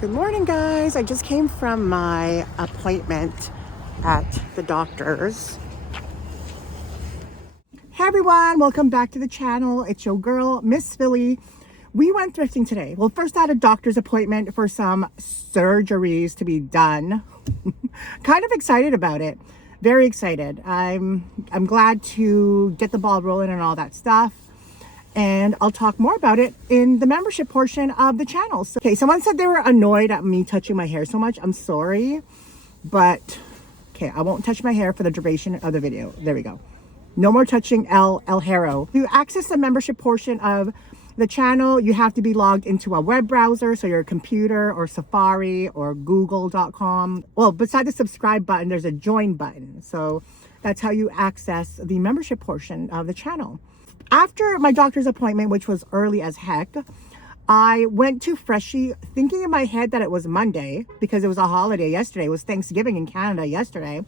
Good morning, guys. I just came from my appointment at the doctor's. Hey everyone, welcome back to the channel. It's your girl, Msfili. We went thrifting today. Well, first I had a doctor's appointment for some surgeries to be done. Kind of excited about it. Very excited. I'm glad to get the ball rolling and all that stuff. And I'll talk more about it in the membership portion of the channel. So, okay, someone said they were annoyed at me touching my hair so much. I'm sorry, but okay, I won't touch my hair for the duration of the video. There we go. No more touching El Haro. To access the membership portion of the channel, you have to be logged into a web browser, so your computer or Safari or google.com. Well, beside the subscribe button, there's a join button. So that's how you access the membership portion of the channel. After my doctor's appointment, which was early as heck, I went to Fishy thinking in my head that it was Monday because it was a holiday yesterday. It was Thanksgiving in Canada yesterday.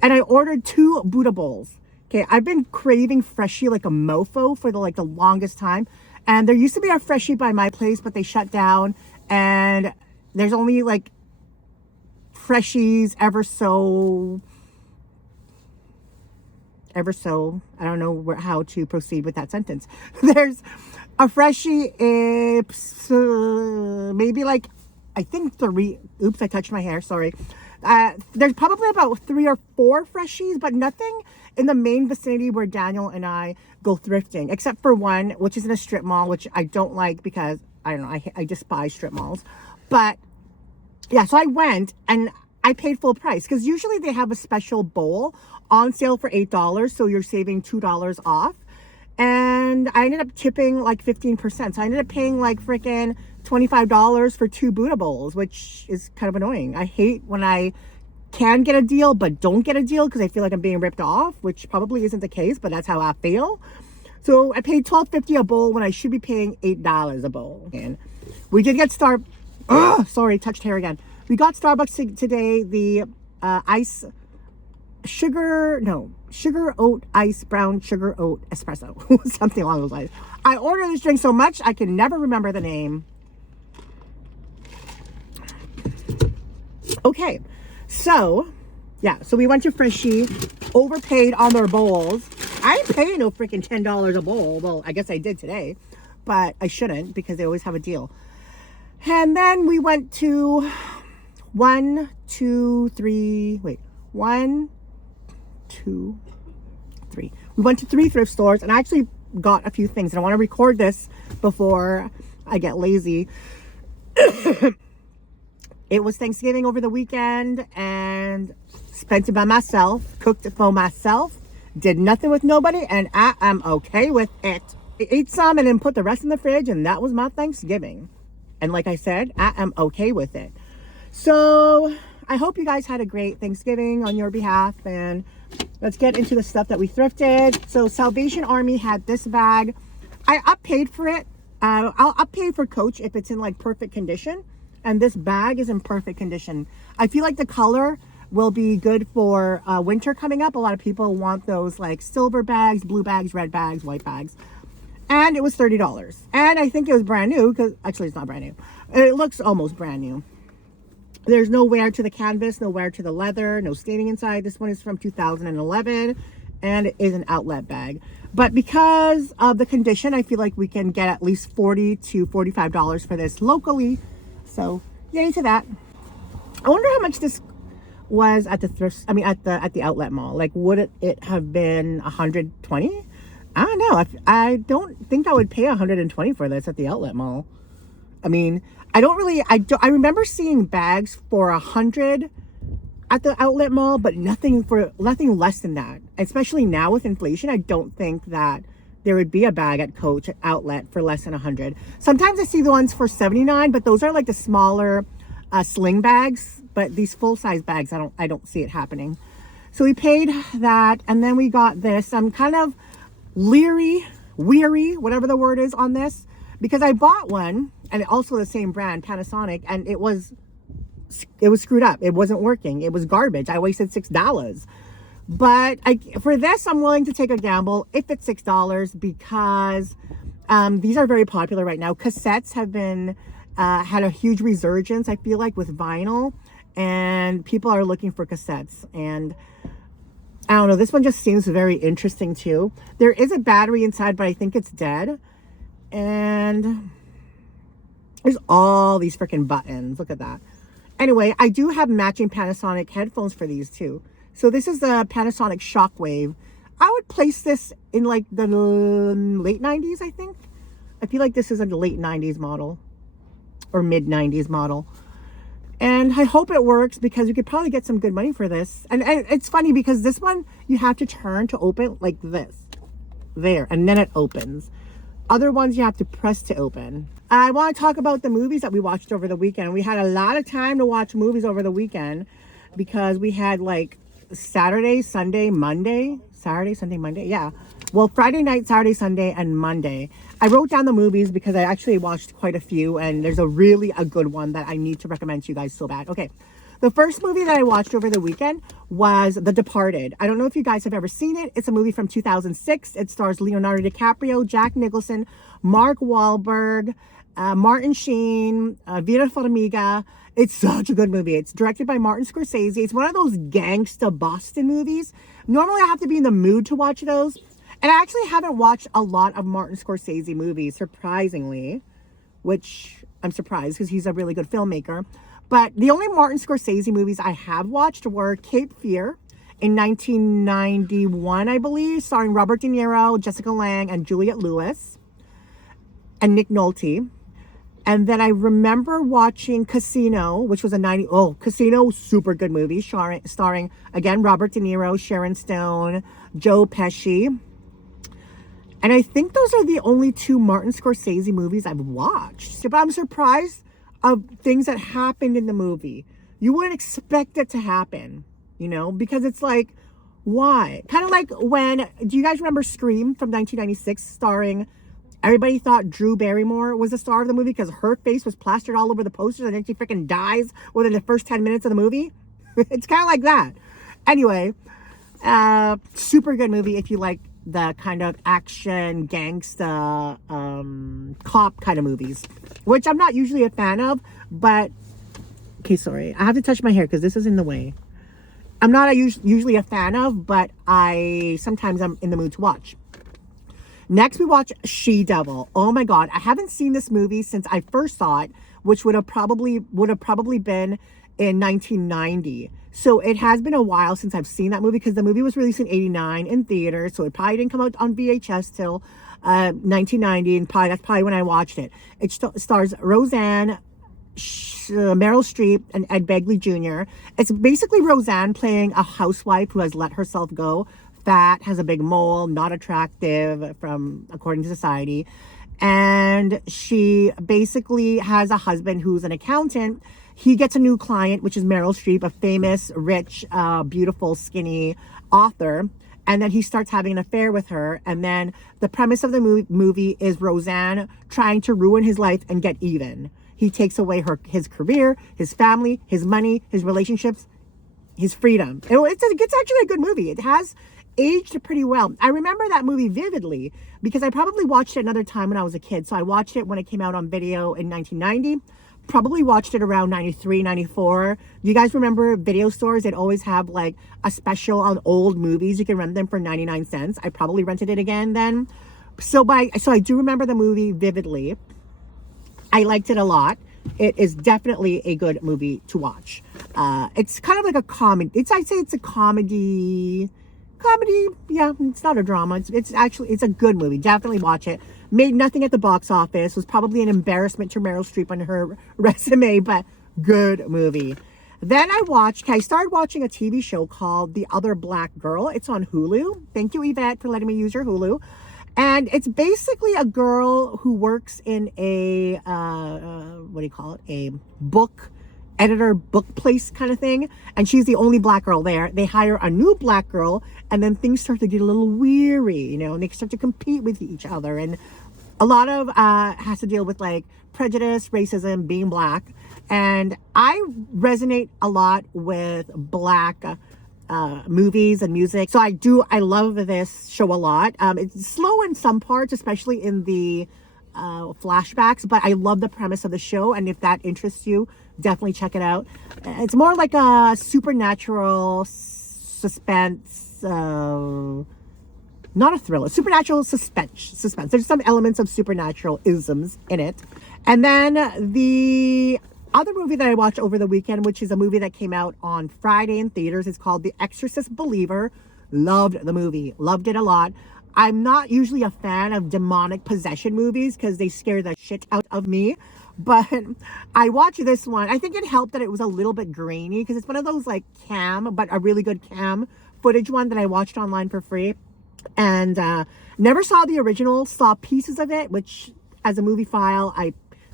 And I ordered 2 Buddha bowls. Okay, I've been craving Fishy like a mofo for the longest time. And there used to be a Fishy by my place, but they shut down. And there's only like Fishies ever so, I don't know how to proceed with that sentence. There's a Fishy, maybe like, I think 3, oops, I touched my hair, sorry. There's probably about 3 or 4 Fishies, but nothing in the main vicinity where Daniel and I go thrifting, except for one, which is in a strip mall, which I don't like because, I don't know, I despise strip malls. But yeah, so I went and I paid full price because usually they have a special bowl on sale for $8, so you're saving $2 off. And I ended up tipping like 15%. So I ended up paying like freaking $25 for 2 Buddha bowls, which is kind of annoying. I hate when I can get a deal but don't get a deal because I feel like I'm being ripped off, which probably isn't the case, but that's how I feel. So I paid $12.50 a bowl when I should be paying $8 a bowl. And we did get sorry, touched hair again. We got Starbucks today, the sugar oat ice brown sugar oat espresso, something along those lines. I ordered this drink so much I can never remember the name. Okay, so yeah, so we went to Fishy, overpaid on their bowls. I ain't paying no freaking $10 a bowl. Well, I guess I did today, but I shouldn't because they always have a deal. And then we went to 1, 2, 3. We went to 3 thrift stores and I actually got a few things, and I want to record this before I get lazy. It was Thanksgiving over the weekend and spent it by myself, cooked it for myself, did nothing with nobody, and I am okay with it. I ate some and then put the rest in the fridge, and that was my Thanksgiving. And like I said, I am okay with it. So I hope you guys had a great Thanksgiving on your behalf, and let's get into the stuff that we thrifted. So Salvation Army had this bag. I uppaid for it. I'll uppay for Coach if it's in like perfect condition, and this bag is in perfect condition. I feel like the color will be good for winter coming up. A lot of people want those like silver bags, blue bags, red bags, white bags. And it was $30. And I think it was brand new because actually it's not brand new. It looks almost brand new. There's no wear to the canvas, no wear to the leather, no staining inside. This one is from 2011 and it is an outlet bag. But because of the condition, I feel like we can get at least $40 to $45 for this locally. So yay to that. I wonder how much this was at the thrift, at the outlet mall. Like, would it have been 120? I don't know. I don't think I would pay 120 for this at the outlet mall. I mean, I remember seeing bags for 100 at the outlet mall, but nothing less than that. Especially now with inflation, I don't think that there would be a bag at Coach outlet for less than 100. Sometimes I see the ones for 79, but those are like the smaller sling bags. But these full-size bags, I don't see it happening. So we paid that, and then we got this. I'm kind of weary, whatever the word is on this, because I bought one, and also the same brand, Panasonic, and it was screwed up. It wasn't working. It was garbage. I wasted $6. But for this, I'm willing to take a gamble if it's $6 because these are very popular right now. Cassettes have been had a huge resurgence, I feel like, with vinyl, and people are looking for cassettes. And I don't know, this one just seems very interesting too. There is a battery inside, but I think it's dead. And there's all these freaking buttons. Look at that. Anyway, I do have matching Panasonic headphones for these too. So this is the Panasonic Shockwave. I would place this in like the late 90s, I think. I feel like this is a late 90s model or mid 90s model. And I hope it works because you could probably get some good money for this. And it's funny because this one, you have to turn to open like this. There, and then it opens. Other ones you have to press to open. I want to talk about the movies that we watched over the weekend. We had a lot of time to watch movies over the weekend because we had like Saturday, Sunday, Monday. Saturday, Sunday, Monday. Yeah. Well, Friday night, Saturday, Sunday, and Monday. I wrote down the movies because I actually watched quite a few, and there's a good one that I need to recommend to you guys so bad. Okay. The first movie that I watched over the weekend was The Departed. I don't know if you guys have ever seen it. It's a movie from 2006. It stars Leonardo DiCaprio, Jack Nicholson, Mark Wahlberg, Martin Sheen, Vera Farmiga. It's such a good movie. It's directed by Martin Scorsese. It's one of those gangsta Boston movies. Normally I have to be in the mood to watch those. And I actually haven't watched a lot of Martin Scorsese movies, surprisingly, which I'm surprised because he's a really good filmmaker. But the only Martin Scorsese movies I have watched were Cape Fear in 1991, I believe, starring Robert De Niro, Jessica Lange, and Juliette Lewis, and Nick Nolte. And then I remember watching Casino, which was Casino, super good movie, starring, again, Robert De Niro, Sharon Stone, Joe Pesci. And I think those are the only two Martin Scorsese movies I've watched. But I'm surprised of things that happened in the movie. You wouldn't expect it to happen, you know, because it's like, why? Kind of like do you guys remember Scream from 1996 starring, everybody thought Drew Barrymore was the star of the movie because her face was plastered all over the posters and then she freaking dies within the first 10 minutes of the movie? It's kind of like that. Anyway, super good movie if you like the kind of action, gangsta, cop kind of movies, which I'm not usually a fan of, but, okay, sorry. I have to touch my hair because this is in the way. I'm not usually a fan of, but sometimes I'm in the mood to watch. Next, we watch She-Devil. Oh my God. I haven't seen this movie since I first saw it, which would have probably been in 1990. So it has been a while since I've seen that movie because the movie was released in 89 in theaters. So it probably didn't come out on VHS till 1990. And that's probably when I watched it. It stars Roseanne, Meryl Streep, and Ed Begley Jr. It's basically Roseanne playing a housewife who has let herself go. Fat, has a big mole, not attractive according to society. And she basically has a husband who's an accountant. He gets a new client, which is Meryl Streep, a famous, rich, beautiful, skinny author. And then he starts having an affair with her. And then the premise of the movie is Roseanne trying to ruin his life and get even. He takes away his career, his family, his money, his relationships, his freedom. It's actually a good movie. It has aged pretty well. I remember that movie vividly because I probably watched it another time when I was a kid. So I watched it when it came out on video in 1990. Probably watched it around 93, 94. Do you guys remember video stores? They'd always have like a special on old movies. You can rent them for 99 cents. I probably rented it again then. So I do remember the movie vividly. I liked it a lot. It is definitely a good movie to watch. It's kind of like a comedy. I'd say it's a comedy. Yeah, it's not a drama. It's a good movie. Definitely watch it. Made nothing at the box office. Was probably an embarrassment to Meryl Streep on her resume, but good movie. Then I started watching a TV show called The Other Black Girl. It's on Hulu. Thank you, Yvette, for letting me use your Hulu. And it's basically a girl who works in a, a book editor, book place kind of thing. And she's the only black girl there. They hire a new black girl, and then things start to get a little weary, you know, and they start to compete with each other. And a lot of has to deal with like prejudice, racism, being black. And I resonate a lot with black movies and music. So I love this show a lot. It's slow in some parts, especially in the flashbacks, but I love the premise of the show, and if that interests you, definitely check it out. It's more like a supernatural suspense, not a thriller, supernatural suspense. There's some elements of supernatural isms in it. And then the other movie that I watched over the weekend, which is a movie that came out on Friday in theaters, is called The Exorcist Believer. Loved the movie, loved it a lot. I'm not usually a fan of demonic possession movies because they scare the shit out of me. But I watched this one. I think it helped that it was a little bit grainy because it's one of those like cam, but a really good cam footage one that I watched online for free. And never saw the original, saw pieces of it, which as a movie file,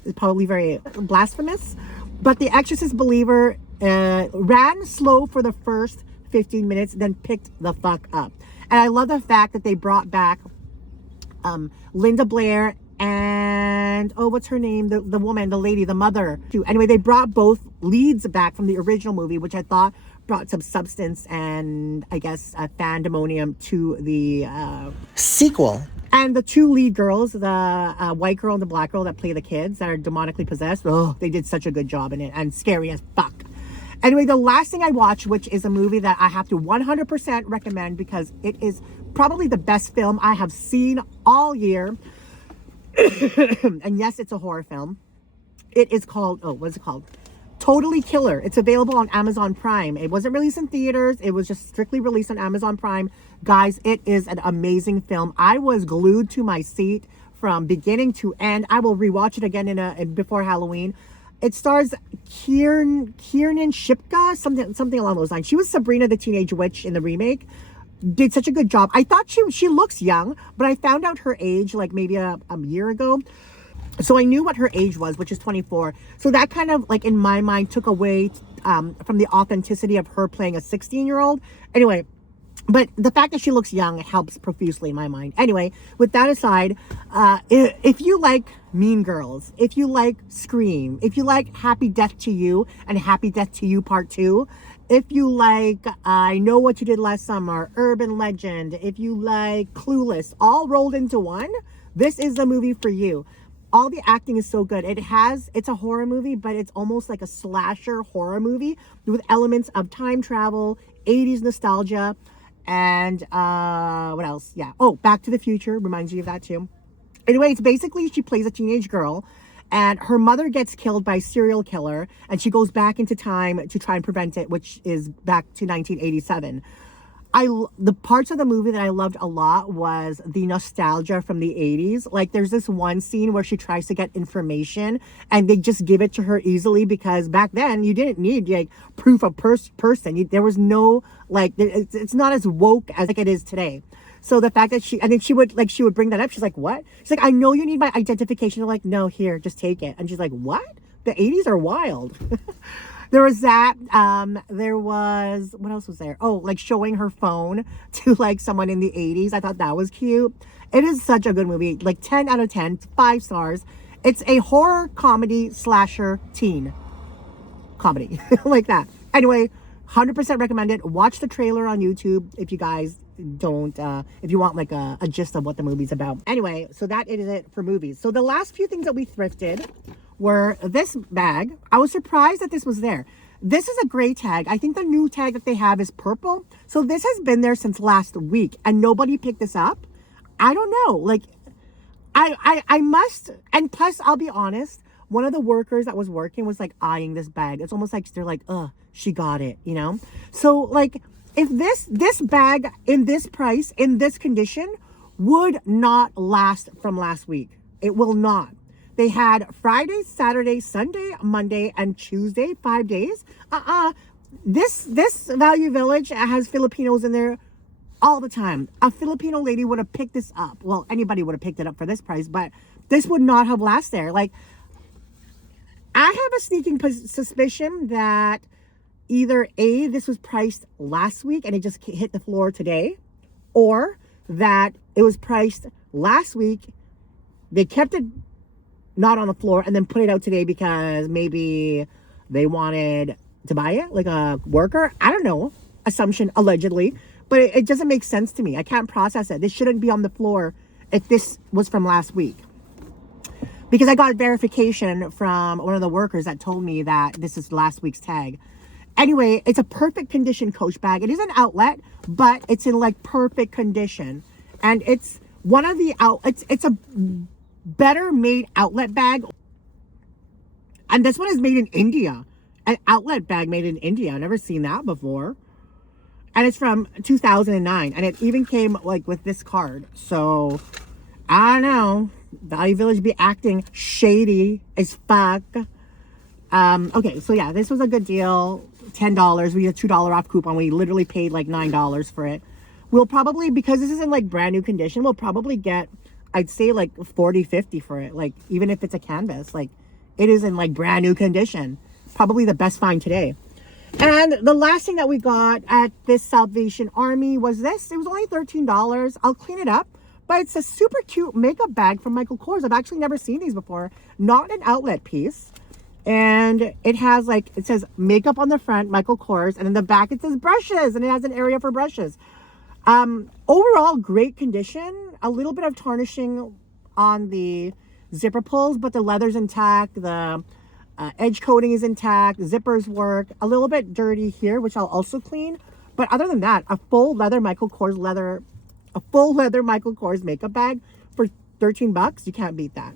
is probably very blasphemous. But The Exorcist Believer ran slow for the first 15 minutes, then picked the fuck up. And I love the fact that they brought back Linda Blair and, oh, what's her name? The woman, the lady, the mother. Anyway, they brought both leads back from the original movie, which I thought brought some substance and, I guess, fandemonium to the sequel. And the two lead girls, the white girl and the black girl that play the kids that are demonically possessed, oh, they did such a good job in it and scary as fuck. Anyway, the last thing I watched, which is a movie that I have to 100% recommend because it is probably the best film I have seen all year. And yes, it's a horror film. It is called, what's it called? Totally Killer. It's available on Amazon Prime. It wasn't released in theaters. It was just strictly released on Amazon Prime. Guys, it is an amazing film. I was glued to my seat from beginning to end. I will rewatch it again before Halloween. It stars Kiernan Shipka, something along those lines. She was Sabrina the Teenage Witch in the remake. Did such a good job. I thought she looks young, but I found out her age like maybe a year ago. So I knew what her age was, which is 24. So that kind of like in my mind took away from the authenticity of her playing a 16-year-old. Anyway, but the fact that she looks young helps profusely in my mind. Anyway, with that aside, if you like Mean Girls, if you like Scream, if you like Happy Death to You and Happy Death to You Part 2, if you like I Know What You Did Last Summer, Urban Legend, if you like Clueless, all rolled into one, this is the movie for you. All the acting is so good. It's a horror movie, but it's almost like a slasher horror movie with elements of time travel, 80s nostalgia, and what else? Yeah. Oh, Back to the Future reminds you of that too. Anyway, it's basically she plays a teenage girl and her mother gets killed by a serial killer and she goes back into time to try and prevent it, which is back to 1987. The parts of the movie that I loved a lot was the nostalgia from the 80s. Like there's this one scene where she tries to get information and they just give it to her easily because back then you didn't need like proof of person. There was no like, it's not as woke as like it is today. So the fact that she would bring that up. She's like, what? She's like, I know you need my identification. They're like, no, here, just take it. And she's like, what? The 80s are wild. There was that. There was, what else was there? Oh, like showing her phone to like someone in the 80s. I thought that was cute. It is such a good movie. Like 10 out of 10, 5 stars. It's a horror comedy slasher teen comedy like that. Anyway, 100% recommend it. Watch the trailer on YouTube if you guys don't, if you want like a gist of what the movie's about. Anyway, so that is it for movies. So the last few things that we thrifted were this bag. I was surprised that this was there. This is a gray tag. I think the new tag that they have is purple. So this has been there since last week and nobody picked this up. I don't know. Like I must, and plus I'll be honest, one of the workers that was working was like eyeing this bag. It's almost like they're like, she got it, you know? So like if this bag in this price, in this condition would not last from last week. It will not. They had Friday, Saturday, Sunday, Monday, and Tuesday, 5 days. This Value Village has Filipinos in there all the time. A Filipino lady would have picked this up. Well, anybody would have picked it up for this price, but this would not have lasted there. Like, I have a sneaking suspicion that either A, this was priced last week and it just hit the floor today, or that it was priced last week, they kept it not on the floor and then put it out today because maybe they wanted to buy it like a worker. I don't know. Assumption, allegedly. But it doesn't make sense to me. I can't process it. This shouldn't be on the floor if this was from last week. because I got verification from one of the workers that told me that this is last week's tag. Anyway, it's a perfect condition Coach bag. It is an outlet, but it's in like perfect condition. And it's one of the it's a better made outlet bag. And this one is made in India. An outlet bag made in India. I've never seen that before. And it's from 2009. And it even came like with this card. So, I don't know. Value Village be acting shady as fuck. Okay, so yeah, this was a good deal. $10. We had a $2 off coupon. We literally paid like $9 for it. We'll probably, because this is in like brand new condition, we'll probably get, I'd say like 40, 50 for it. Like, even if it's a canvas, like it is in like brand new condition. Probably the best find today. And the last thing that we got at this Salvation Army was this. It was only $13. I'll clean it up. But it's a super cute makeup bag from Michael Kors. I've actually never seen these before. Not an outlet piece. And it has like, it says makeup on the front, Michael Kors. And in the back it says brushes. And it has an area for brushes. Overall, great condition. A little bit of tarnishing on the zipper pulls. But the leather's intact. The edge coating is intact. Zippers work. A little bit dirty here, which I'll also clean. But other than that, a full leather Michael Kors Michael Kors makeup bag for $13. You can't beat that.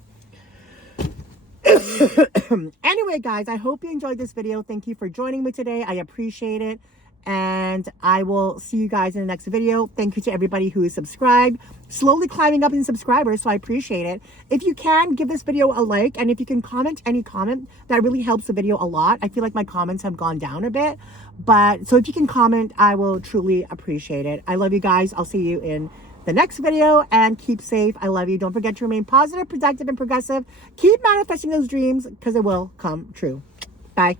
Anyway, guys, I hope you enjoyed this video. Thank you for joining me today. I appreciate it. And I will see you guys in the next video. Thank you to everybody who is subscribed. Slowly climbing up in subscribers, so I appreciate it. If you can, give this video a like. And if you can comment any comment, that really helps the video a lot. I feel like my comments have gone down a bit. But so if you can comment, I will truly appreciate it. I love you guys. I'll see you in the next video, and keep safe. I love you. Don't forget to remain positive, productive, and progressive. Keep manifesting those dreams because it will come true. Bye.